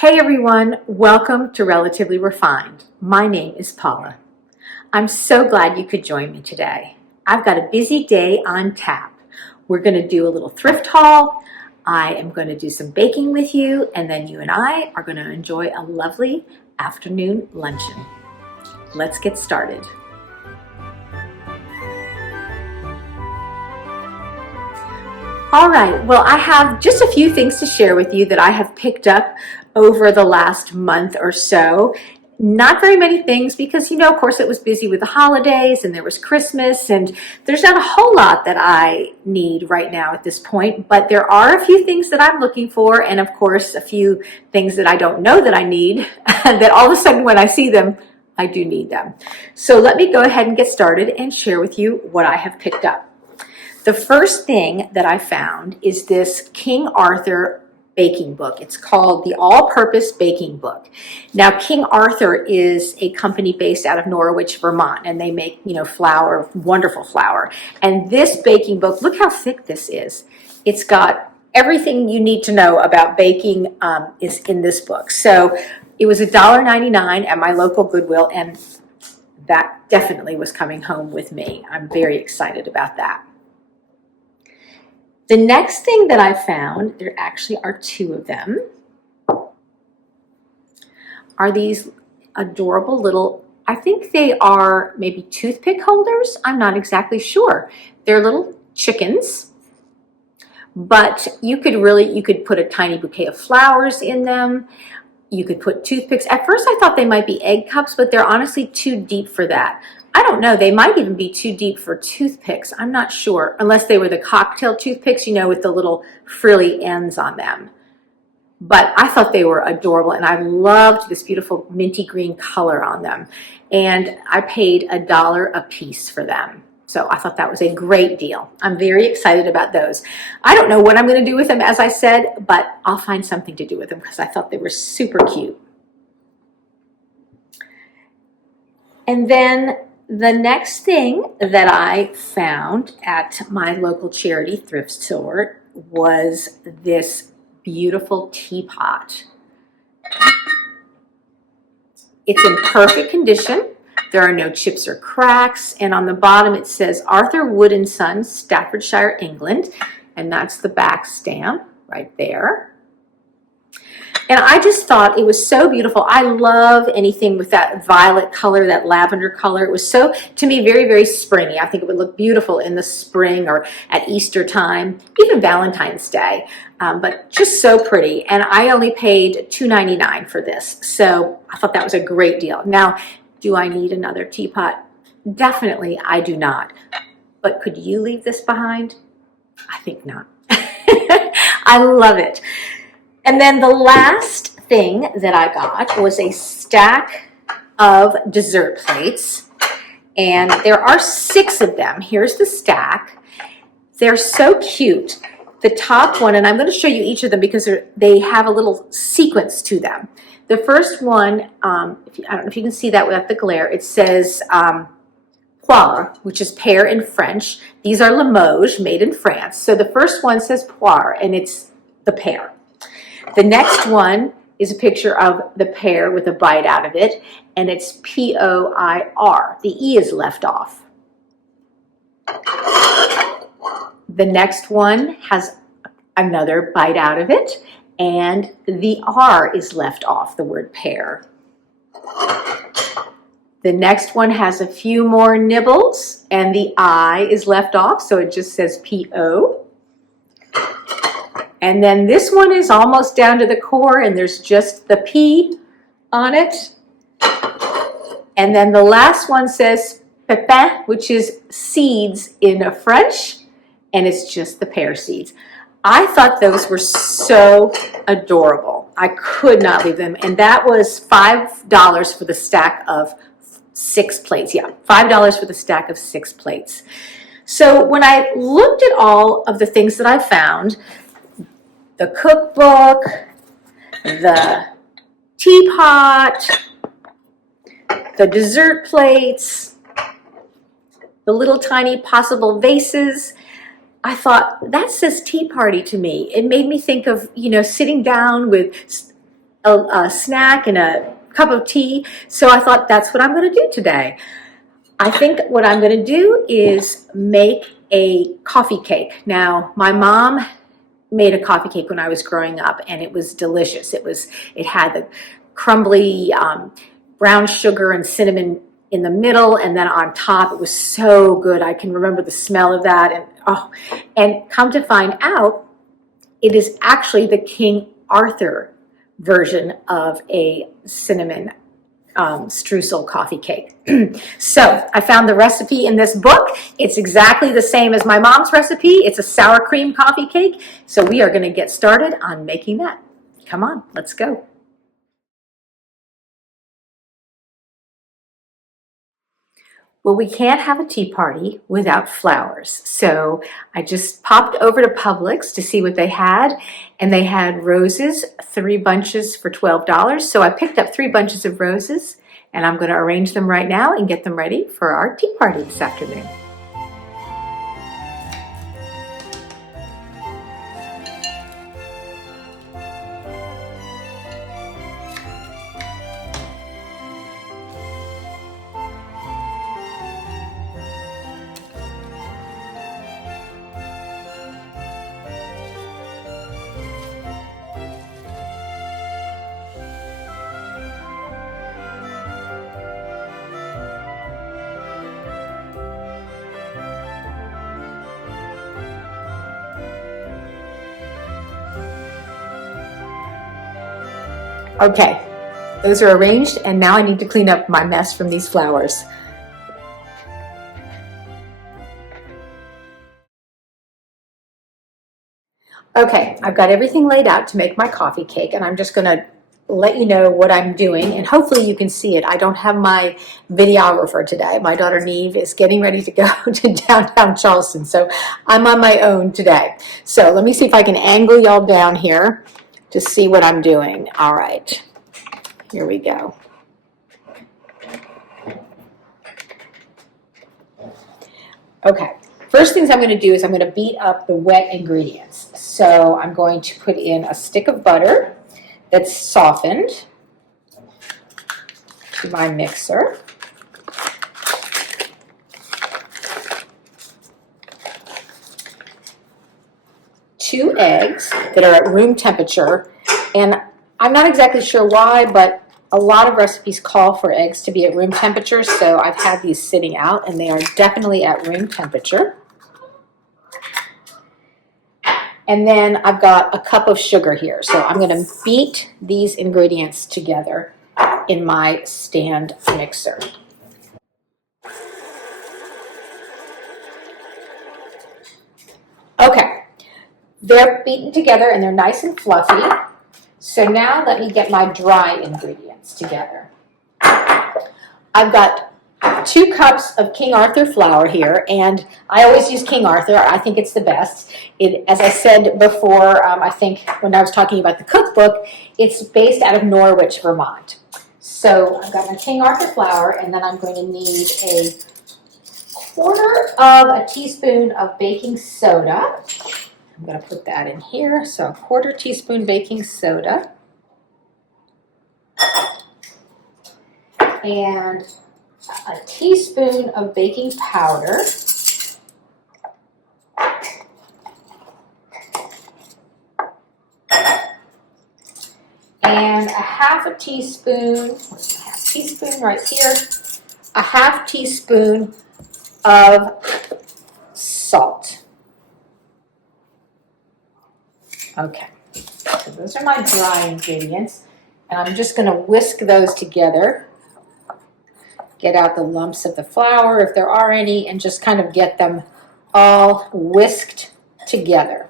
Hey everyone, welcome to Relatively Refined. My name is Paula. I'm so glad you could join me today. I've got a busy day on tap. We're going to do a little thrift haul. I am going to do some baking with you, and then you and I are going to enjoy a lovely afternoon luncheon. Let's get started. All right, well, I have just a few things to share with you that I have picked up over the last month or so. Not very many things because, of course, it was busy with the holidays and there was Christmas, and there's not a whole lot that I need right now at this point, but there are a few things that I'm looking for, and of course, a few things that I don't know that I need, that all of a sudden when I see them, I do need them. So let me go ahead and get started and share with you what I have picked up. The first thing that I found is this King Arthur baking book. It's called the All-Purpose Baking Book. Now, King Arthur is a company based out of Norwich, Vermont, and they make, flour, wonderful flour. And this baking book, look how thick this is. It's got everything you need to know about baking is in this book. So it was $1.99 at my local Goodwill, and that definitely was coming home with me. I'm very excited about that. The next thing that I found, there actually are two of them, are these adorable little, I think they are maybe toothpick holders. I'm not exactly sure. They're little chickens, but you could put a tiny bouquet of flowers in them. You could put toothpicks. At first I thought they might be egg cups, but they're honestly too deep for that. I don't know, they might even be too deep for toothpicks. I'm not sure, unless they were the cocktail toothpicks, with the little frilly ends on them. But I thought they were adorable, and I loved this beautiful minty green color on them. And I paid $1 a piece for them. So I thought that was a great deal. I'm very excited about those. I don't know what I'm going to do with them, as I said, but I'll find something to do with them because I thought they were super cute. And then the next thing that I found at my local charity thrift store was this beautiful teapot. It's in perfect condition. There are no chips or cracks, and on the bottom it says Arthur Wood & Sons, Staffordshire, England, and that's the back stamp right there. And I just thought it was so beautiful. I love anything with that violet color, that lavender color. It was so, to me, very, very springy. I think it would look beautiful in the spring or at Easter time, even Valentine's Day, but just so pretty. And I only paid $2.99 for this, so I thought that was a great deal. Now, do I need another teapot? Definitely, I do not. But could you leave this behind? I think not. I love it. And then the last thing that I got was a stack of dessert plates. And there are 6 of them. Here's the stack. They're so cute. The top one, and I'm going to show you each of them because they have a little sequence to them. The first one, I don't know if you can see that without the glare, it says poire, which is pear in French. These are Limoges, made in France. So the first one says poire, and it's the pear. The next one is a picture of the pear with a bite out of it, and it's P-O-I-R. The E is left off. The next one has another bite out of it, and the R is left off, the word pear. The next one has a few more nibbles, and the I is left off, so it just says P-O. And then this one is almost down to the core, and there's just the P on it. And then the last one says pépin, which is seeds in French, and it's just the pear seeds. I thought those were so adorable. I could not leave them. And that was $5 for the stack of 6 plates. Yeah, $5 for the stack of 6 plates. So when I looked at all of the things that I found, the cookbook, the teapot, the dessert plates, the little tiny possible vases, I thought, that says tea party to me. It made me think of, sitting down with a snack and a cup of tea. So I thought that's what I'm going to do today. I think what I'm going to do is make a coffee cake. Now, my mom made a coffee cake when I was growing up, and it was delicious. It had the crumbly brown sugar and cinnamon in the middle, and then on top it was so good. I can remember the smell of that, and come to find out, it is actually the King Arthur version of a cinnamon streusel coffee cake. So I found the recipe in this book. It's exactly the same as my mom's recipe. It's a sour cream coffee cake. So we are going to get started on making that. Come on, let's go. Well, we can't have a tea party without flowers. So I just popped over to Publix to see what they had, and they had roses, 3 bunches for $12. So I picked up 3 bunches of roses, and I'm going to arrange them right now and get them ready for our tea party this afternoon. Okay, those are arranged, and now I need to clean up my mess from these flowers. Okay, I've got everything laid out to make my coffee cake, and I'm just going to let you know what I'm doing, and hopefully you can see it. I don't have my videographer today. My daughter Neve is getting ready to go to downtown Charleston, so I'm on my own today. So let me see if I can angle y'all down here to see what I'm doing. All right, here we go. Okay, first things I'm going to do is I'm going to beat up the wet ingredients. So I'm going to put in a stick of butter that's softened to my mixer. Two eggs that are at room temperature, and I'm not exactly sure why, but a lot of recipes call for eggs to be at room temperature, so I've had these sitting out, and they are definitely at room temperature. And then I've got a cup of sugar here, so I'm going to beat these ingredients together in my stand mixer. Okay, they're beaten together and they're nice and fluffy. So now let me get my dry ingredients together. I've got 2 cups of King Arthur flour here, and I always use King Arthur. I think it's the best. As I said before, I think when I was talking about the cookbook, it's based out of Norwich, Vermont. So I've got my King Arthur flour, and then I'm going to need a 1/4 teaspoon of baking soda. I'm going to put that in here. So 1/4 teaspoon baking soda. And a teaspoon of baking powder. And a 1/2 teaspoon, what's my 1/2 teaspoon right here? A 1/2 teaspoon of salt. Okay, so those are my dry ingredients, and I'm just going to whisk those together, get out the lumps of the flour if there are any, and just kind of get them all whisked together.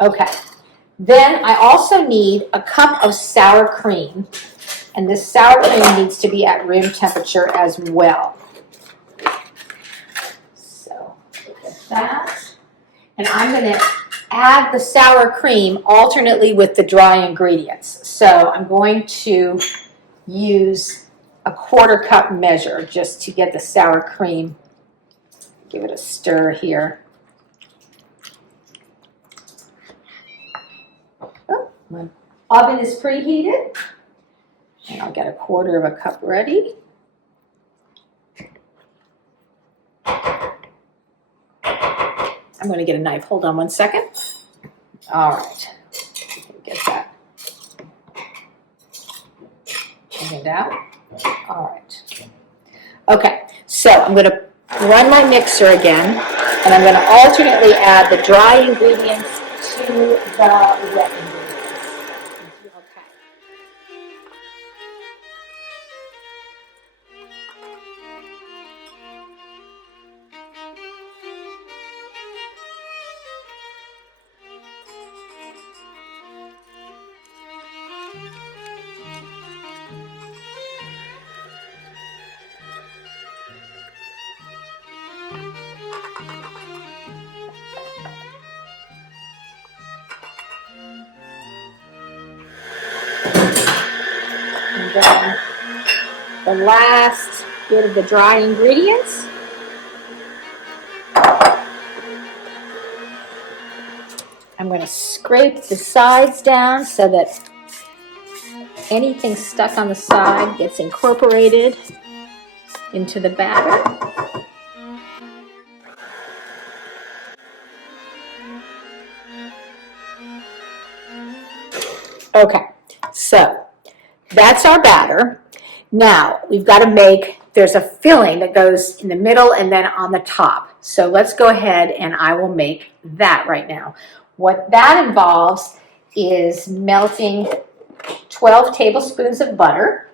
Okay, then I also need a cup of sour cream, and this sour cream needs to be at room temperature as well. So look at that. And I'm going to add the sour cream alternately with the dry ingredients. So I'm going to use a 1/4 cup measure just to get the sour cream. Give it a stir here. My oven is preheated, and I'll get a quarter of a cup ready. I'm going to get a knife. Hold on one second. All right. Get that taken out. All right. Okay, so I'm going to run my mixer again, and I'm going to alternately add the dry ingredients to the wet ingredients. Okay. And then the last bit of the dry ingredients. I'm going to scrape the sides down so that anything stuck on the side gets incorporated into the batter. Okay, so that's our batter. Now, we've got to make, there's a filling that goes in the middle and then on the top. So let's go ahead and I will make that right now. What that involves is melting 12 tablespoons of butter.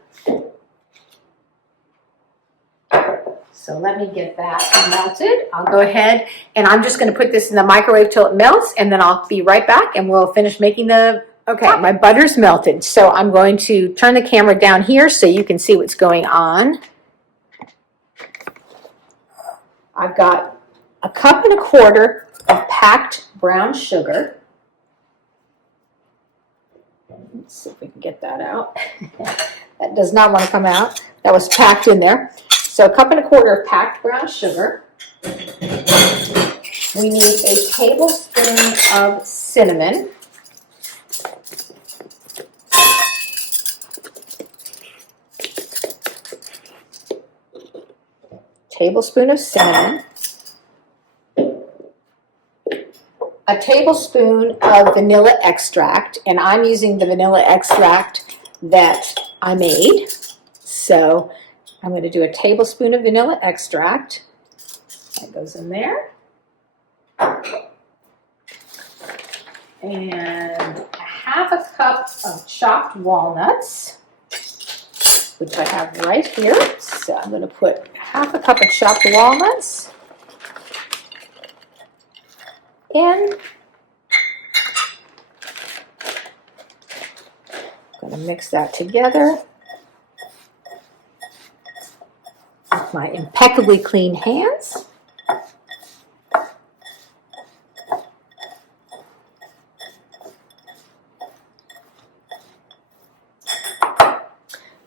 So let me get that melted. I'll go ahead and I'm just going to put this in the microwave till it melts, and then I'll be right back and we'll finish making the. Okay, my butter's melted, so I'm going to turn the camera down here so you can see what's going on. I've got a cup and a quarter of packed brown sugar. Let's see if we can get that out. That does not want to come out. That was packed in there. So a cup and a quarter of packed brown sugar. We need a tablespoon of cinnamon. Tablespoon of cinnamon, a tablespoon of vanilla extract, and I'm using the vanilla extract that I made. So I'm going to do a tablespoon of vanilla extract. That goes in there. And a half a cup of chopped walnuts, which I have right here. So I'm going to put half a cup of chopped walnuts in. I'm going to mix that together with my impeccably clean hands.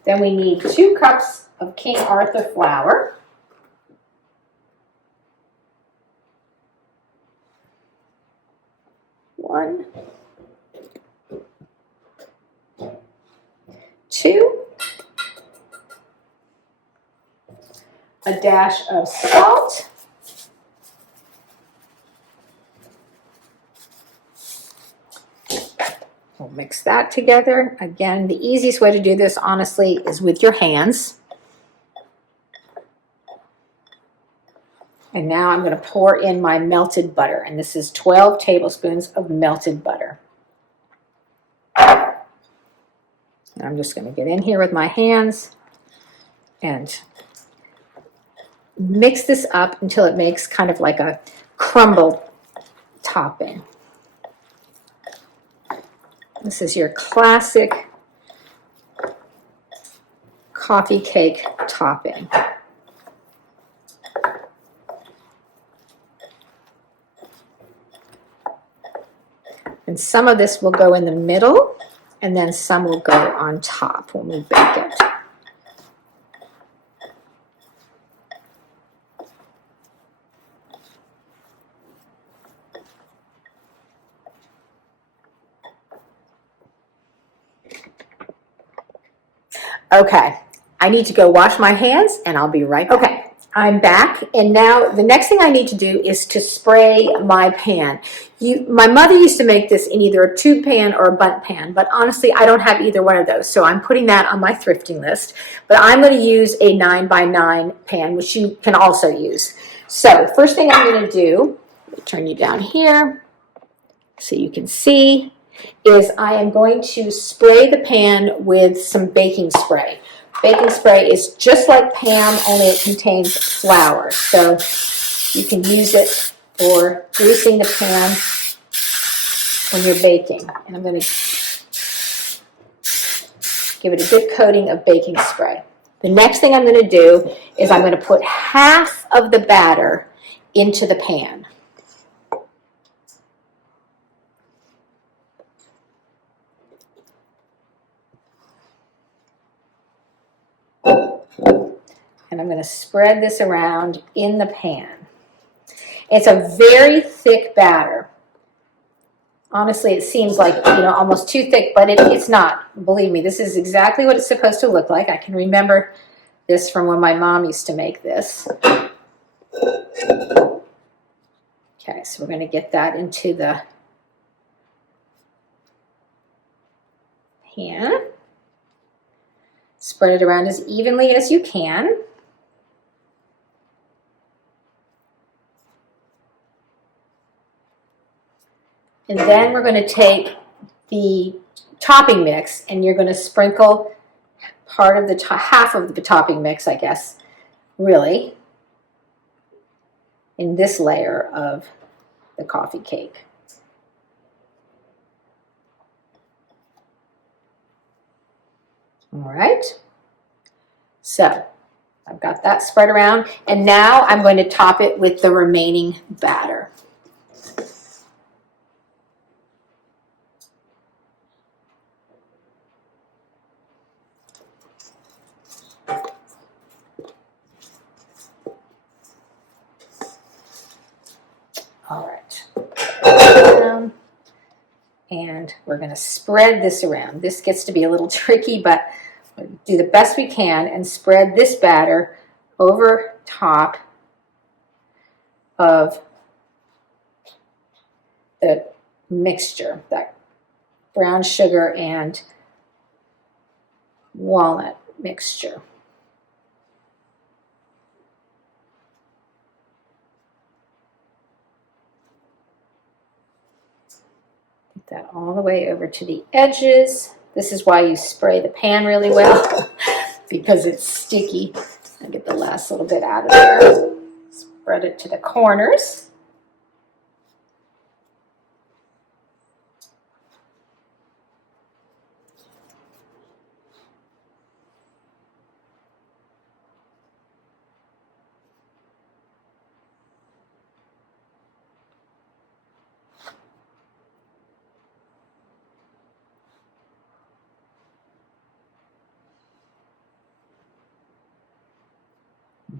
Then we need 2 cups of King Arthur flour. One, 2, a dash of salt, we'll mix that together. Again, the easiest way to do this, honestly, is with your hands. And now I'm going to pour in my melted butter, and this is 12 tablespoons of melted butter. And I'm just going to get in here with my hands and mix this up until it makes kind of like a crumbled topping. This is your classic coffee cake topping. And some of this will go in the middle, and then some will go on top when we bake it. Okay, I need to go wash my hands and I'll be right back. Okay, I'm back, and now the next thing I need to do is to spray my pan. My mother used to make this in either a tube pan or a bundt pan, but honestly, I don't have either one of those, so I'm putting that on my thrifting list. But I'm going to use a 9x9 pan, which you can also use. So first thing I'm going to do, let me turn you down here so you can see, is I am going to spray the pan with some baking spray. Baking spray is just like Pam, only it contains flour. So you can use it for greasing the pan when you're baking. And I'm going to give it a good coating of baking spray. The next thing I'm going to do is I'm going to put half of the batter into the pan. And I'm going to spread this around in the pan. It's a very thick batter. Honestly, it seems like, almost too thick, but it's not. Believe me, this is exactly what it's supposed to look like. I can remember this from when my mom used to make this. Okay, so we're going to get that into the pan. Spread it around as evenly as you can. And then we're going to take the topping mix and you're going to sprinkle part of the half of the topping mix, I guess, really, in this layer of the coffee cake. All right. So I've got that spread around, and now I'm going to top it with the remaining batter. All right. And we're going to spread this around. This gets to be a little tricky, but we'll do the best we can and spread this batter over top of the mixture, that brown sugar and walnut mixture. That all the way over to the edges. This is why you spray the pan really well, because it's sticky. I'll get the last little bit out of there. Spread it to the corners.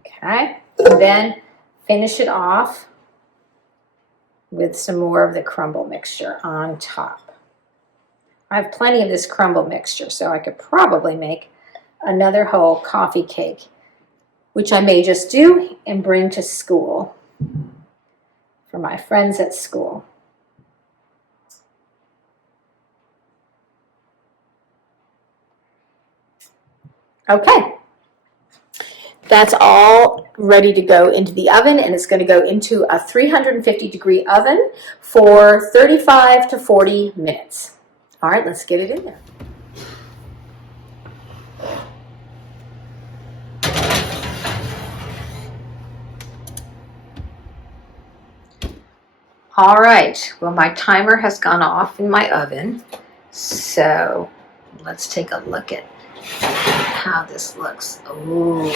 Okay, and then finish it off with some more of the crumble mixture on top. I have plenty of this crumble mixture, so I could probably make another whole coffee cake, which I may just do and bring to school for my friends at school. Okay. That's all ready to go into the oven, and it's going to go into a 350-degree oven for 35 to 40 minutes. All right, let's get it in there. All right, well, my timer has gone off in my oven, so let's take a look at how this looks. Ooh.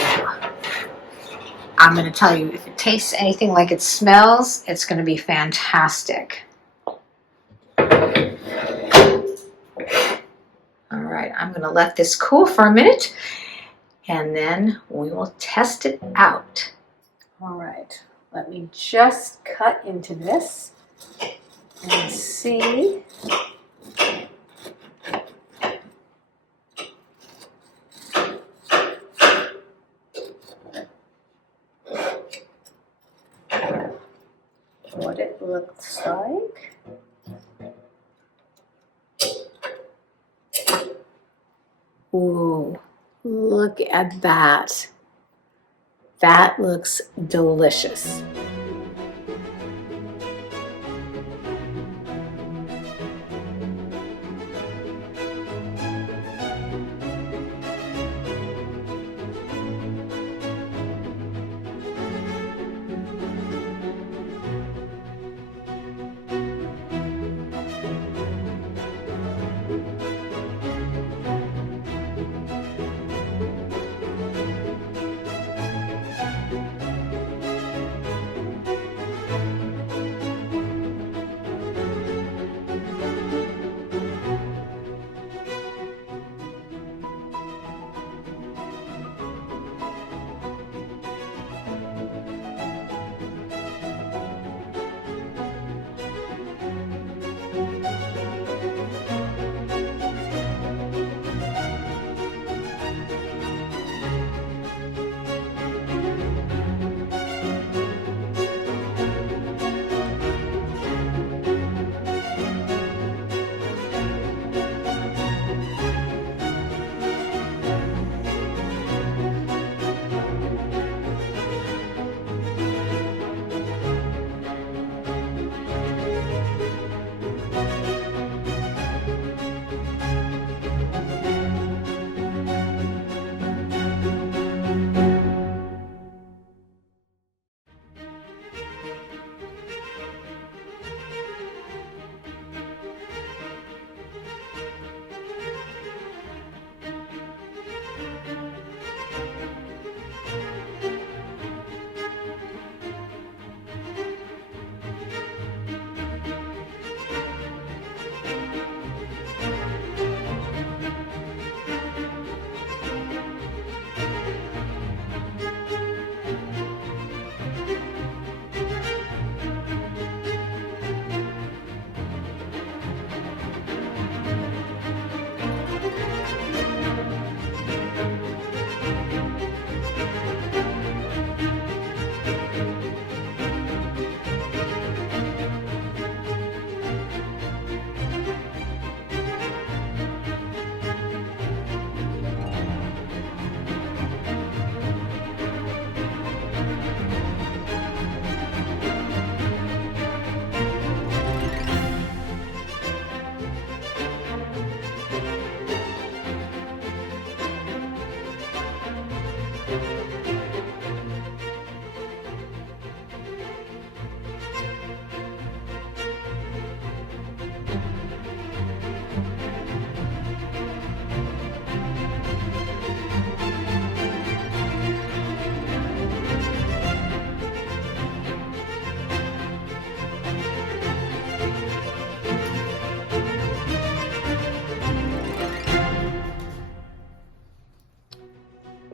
I'm going to tell you, if it tastes anything like it smells, it's going to be fantastic. All right, I'm going to let this cool for a minute, and then we will test it out. All right, let me just cut into this and see. it looks like. Ooh, look at that. That looks delicious.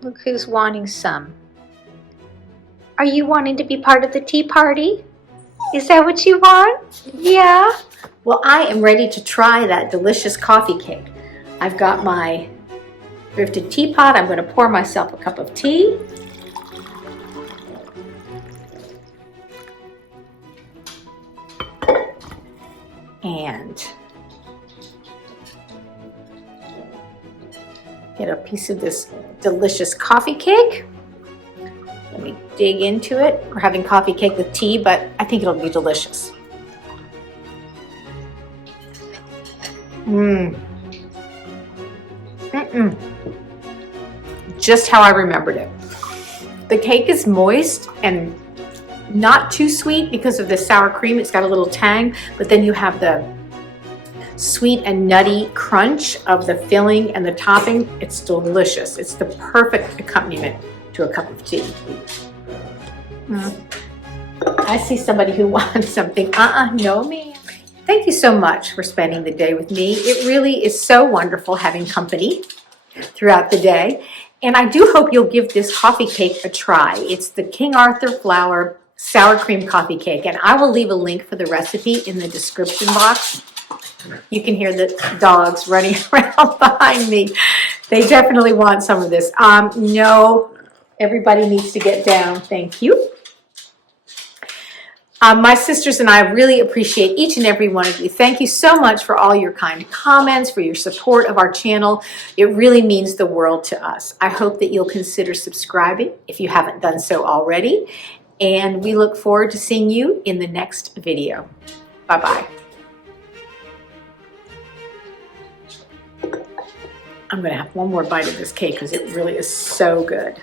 Look who's wanting some. Are you wanting to be part of the tea party? Is that what you want? Yeah. Well, I am ready to try that delicious coffee cake. I've got my thrifted teapot. I'm going to pour myself a cup of tea. And get a piece of this delicious coffee cake. Let me dig into it. We're having coffee cake with tea, but I think it'll be delicious. Just how I remembered it. The cake is moist and not too sweet because of the sour cream. It's got a little tang, but then you have the sweet and nutty crunch of the filling and the topping. It's delicious. It's the perfect accompaniment to a cup of tea. I see somebody who wants something. No ma'am. Thank you so much for spending the day with me. It really is so wonderful having company throughout the day. And I do hope you'll give this coffee cake a try. It's the King Arthur flour sour cream coffee cake. And I will leave a link for the recipe in the description box. You can hear the dogs running around behind me. They definitely want some of this. No, everybody needs to get down. Thank you. My sisters and I really appreciate each and every one of you. Thank you so much for all your kind comments, for your support of our channel. It really means the world to us. I hope that you'll consider subscribing if you haven't done so already. And we look forward to seeing you in the next video. Bye-bye. I'm going to have one more bite of this cake because it really is so good.